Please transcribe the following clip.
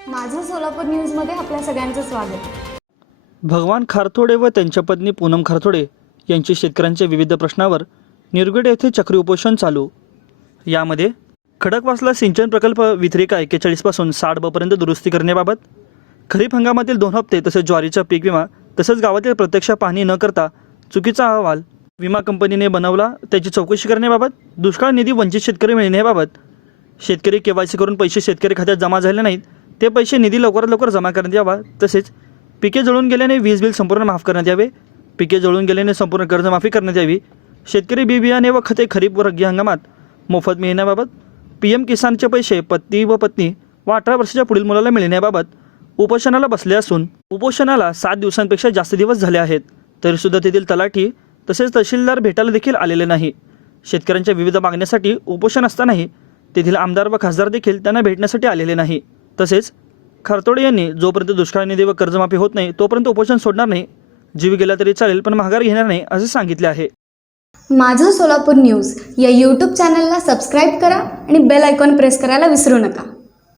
सोलापूर न्यूजमध्ये आपल्या सगळ्यांचं स्वागत. भगवान खारथोडे व त्यांच्या पत्नी पूनम खारथोडे यांची शेतकऱ्यांच्या विविध प्रश्नावर निरगुड येथे चक्री उपोषण चालू. यामध्ये खडकवासला सिंचन प्रकल्प वितरिका एक्केचाळीसपासून साठ बपर्यंत दुरुस्ती करण्याबाबत खरीप हंगामातील दोन हप्ते तसेच ज्वारीचा पीक विमा तसेच गावातील प्रत्यक्ष पाहणी न करता चुकीचा अहवाल विमा कंपनीने बनवला त्याची चौकशी करण्याबाबत दुष्काळ निधी वंचित शेतकरी मिळण्याबाबत शेतकरी के वाय सी करून पैसे शेतकरी खात्यात जमा झाले नाहीत ते पैसे निधी लवकरात लवकर जमा करण्यात यावा. तसेच पिके जळून गेल्याने वीज बिल संपूर्ण माफ करण्यात यावे. पिके जळून गेल्याने संपूर्ण कर्जमाफी करण्यात यावी. शेतकरी बी बियाणे व खते खरीप व रग्गी हंगामात मोफत मिळण्याबाबत पी एम किसानचे पैसे पती व पत्नी व अठरा वर्षाच्या पुढील मुलाला मिळण्याबाबत उपोषणाला बसले असून उपोषणाला सात दिवसांपेक्षा जास्त दिवस झाले आहेत. तरीसुद्धा तेथील तलाठी तसेच तहसीलदार भेटायला देखील आलेले नाही. शेतकऱ्यांच्या विविध मागण्यासाठी उपोषण असतानाही तेथील आमदार व खासदार देखील त्यांना भेटण्यासाठी आलेले नाही. तसेच खरतोडे यांनी जोपर्यंत दुष्काळ निधी व कर्जमाफी होत नाही तोपर्यंत उपोषण सोडणार नाही. जीव गेला तरी चालेल पण माघार घेणार नाही असे सांगितले आहे. माझं सोलापूर न्यूज या यूट्यूब चॅनलला सबस्क्राईब करा आणि बेल आयकॉन प्रेस करायला विसरू नका.